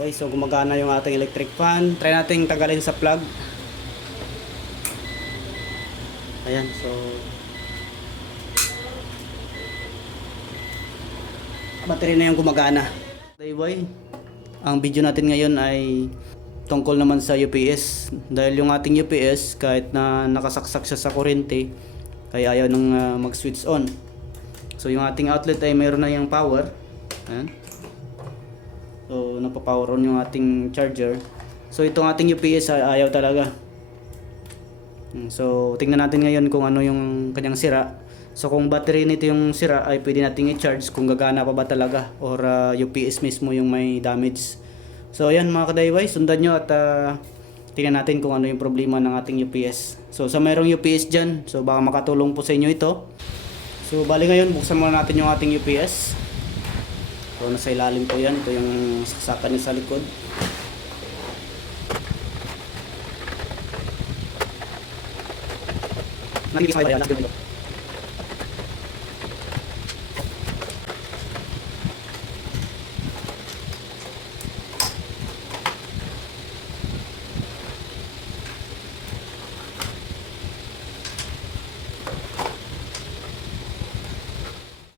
Okay, so gumagana yung ating electric fan. Try nating tagalin sa plug. Ayan, so battery na yung gumagana. Dayboy, ang video natin ngayon ay tungkol naman sa UPS. Dahil yung ating UPS, kahit na nakasaksak siya sa kuryente, ay ayaw nang ah, mag-switch on. So yung ating outlet ay mayroon na yung power. Ayan. So napapower on yung ating charger. So itong ating UPS ay ayaw talaga. Mm, So tingnan natin ngayon kung ano yung kanyang sira. So kung battery nito yung sira ay pwede nating i-charge kung gagana pa ba talaga or ah, UPS mismo yung may damage. So ayan mga kadayway, sundan nyo at ah, tingnan natin kung ano yung problema ng ating UPS. So sa mayroong UPS dyan, so baka makatulong po sa inyo ito. So bali ngayon, buksan muna natin yung ating UPS. So nasa ilalim po yan, ito yung saksakan niya sa likod. Bayan, nandito.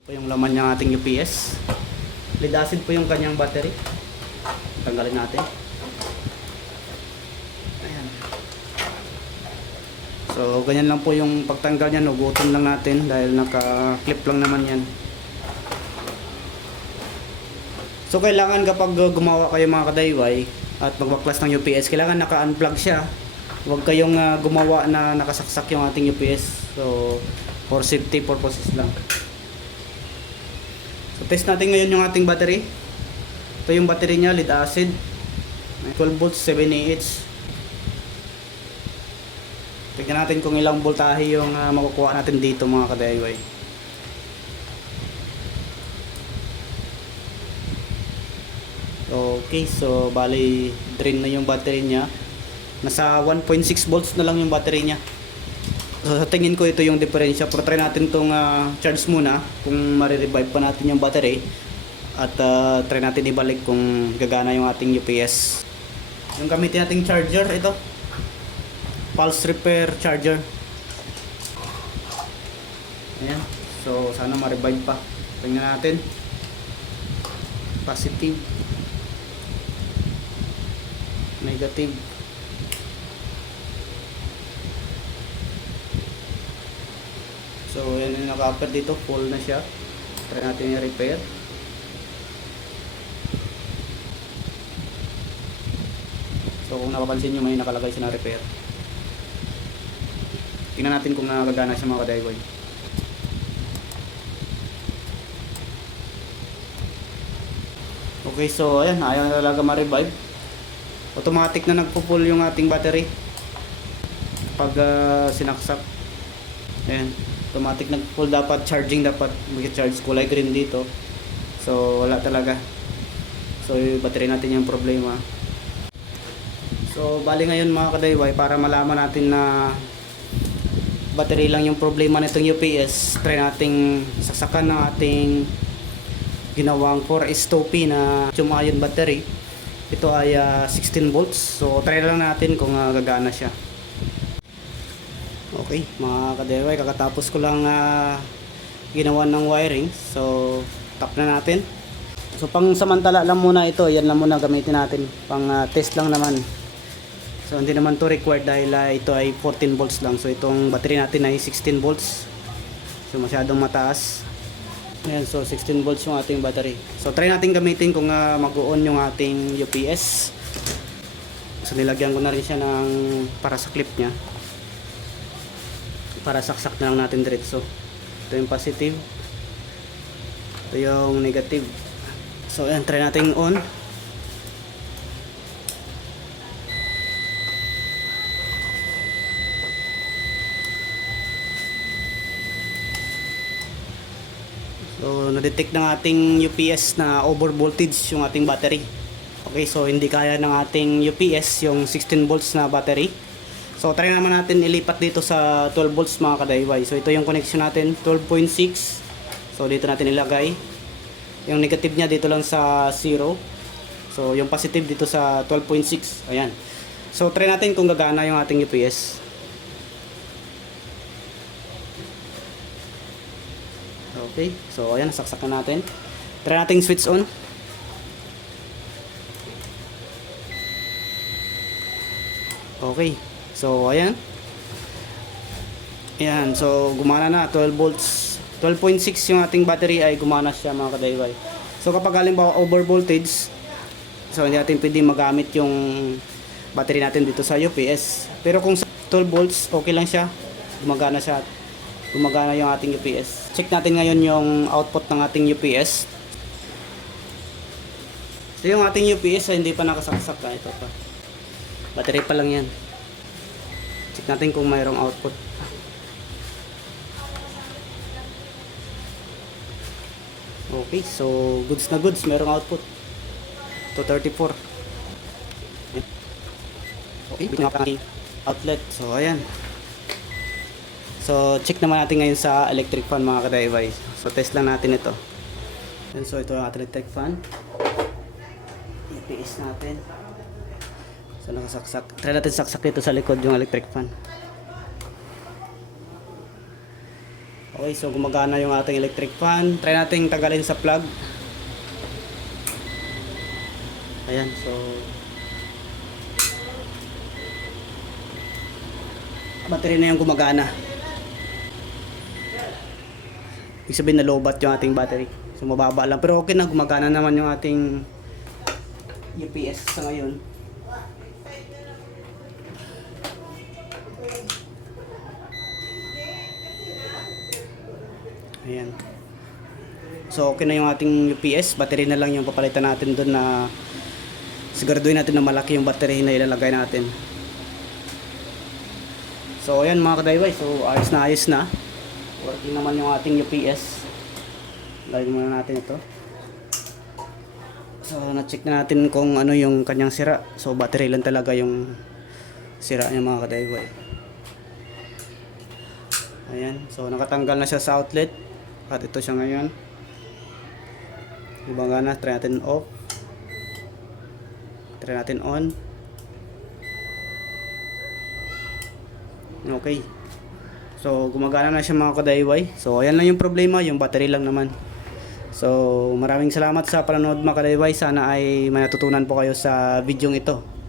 po yung laman ng ating UPS. Lead acid po yung kanyang battery. Tanggalin natin. Ayan. So, ganyan lang po yung pagtanggal niyan. Ugutin lang natin dahil naka-clip lang naman yan. So, kailangan kapag gumawa kayo mga kadayway at magbaklas ng UPS, kailangan naka-unplug siya. Huwag kayong uh, gumawa na nakasaksak yung ating UPS. So, for safety purposes lang. Test natin ngayon yung ating battery. Ito yung battery niya, lead acid. May 12 volts, 7 Ah Tignan natin kung ilang voltahe yung uh, makukuha natin dito mga ka-DIY. Okay, so bali drain na yung battery niya. Nasa 1.6 volts na lang yung battery niya. So sa tingin ko ito yung diferensya. Pero try natin tong ah, charge muna kung marirevive pa natin yung battery. At ah, try natin ibalik kung gagana yung ating UPS. Yung gamitin nating charger, ito. Pulse repair charger. Ayan. So sana ma-revive pa. Tingnan natin. Positive. Negative. So, yan yung naka-upper dito. Full na siya. Try natin i-repair. So, kung napapansin nyo, may nakalagay siya na repair. Tingnan natin kung nagagana siya mga kadayboy. Okay, so ayan, ayaw na talaga ma-revive. Automatic na nagpo-full yung ating battery. Pag ah, sinaksak. Ayan automatic nag full dapat charging dapat mag-charge kulay green dito. So wala talaga. So battery natin yung problema. So bali ngayon mga kadayway para malaman natin na battery lang yung problema nitong UPS try nating saksakan ng ating ginawang 4S 2P na lithium battery. Ito ay ah, 16 volts. So try lang natin kung ah, gagana siya Okay, mga kadeway, kakatapos ko lang uh, ginawa ng wiring. So, tap na natin. So, pang samantala lang muna ito. Yan lang muna gamitin natin. Pang ah, test lang naman. So, hindi naman to required dahil ah, ito ay 14 volts lang. So, itong battery natin ay 16 volts. So, masyadong mataas. Ayan, so 16 volts yung ating battery. So, try natin gamitin kung uh, mag-on yung ating UPS. So, nilagyan ko na rin siya ng para sa clip niya para saksak na lang natin diretso. Ito yung positive. Ito yung negative. So ayan try natin on. So na-detect ng ating UPS na over voltage yung ating battery. Okay so hindi kaya ng ating UPS yung 16 volts na battery So try naman natin ilipat dito sa 12 volts mga kadayway. So ito yung connection natin 12.6. So dito natin ilagay. Yung negative niya dito lang sa 0. So, yung positive dito sa 12.6. Ayan. So, try natin kung gagana yung ating UPS. Okay. So, ayan. Saksak na natin. Try natin switch on. Okay. So, ayan. Ayan. So, gumana na. 12 volts. 12.6 yung ating battery ay gumana siya mga kadayway. So, kapag halimbawa over voltage, so hindi natin pwede magamit yung battery natin dito sa UPS. Pero kung sa 12 volts, okay lang siya. Gumagana siya. Gumagana yung ating UPS. Check natin ngayon yung output ng ating UPS. So, yung ating UPS ay hindi pa nakasaksak. Ah, ito pa. Battery pa lang yan. Check natin kung mayroong output. Okay, so goods na goods, mayroong output. 234. Yan. Okay, bitin nga outlet. So, ayan. So, check naman natin ngayon sa electric fan mga kadayway. So, test lang natin ito. Yan, so, ito ang electric fan. UPS natin. So, nakasaksak. Try natin saksak dito sa likod yung electric fan. Okay, so gumagana yung ating electric fan. Try natin tagalin sa plug. Ayan, so battery na yung gumagana. Ibig sabihin na lowbat yung ating battery. So mababa lang. Pero okay na, gumagana naman yung ating UPS sa ngayon. Ayan. So okay na yung ating UPS, battery na lang yung papalitan natin doon na siguraduhin natin na malaki yung battery na ilalagay natin. So ayan mga kadayway, so ayos na ayos na. Working naman yung ating UPS. Lagyan muna natin ito. So na-check na natin kung ano yung kanyang sira. So battery lang talaga yung sira niya mga kadayway. Ayan, so nakatanggal na siya sa outlet. At ito siya ngayon. Gumagana, try natin off. Try natin on. Okay. So, gumagana na siya mga kadayway. So, ayan lang yung problema, yung battery lang naman. So, maraming salamat sa panonood mga kadayway. Sana ay may natutunan po kayo sa video ito.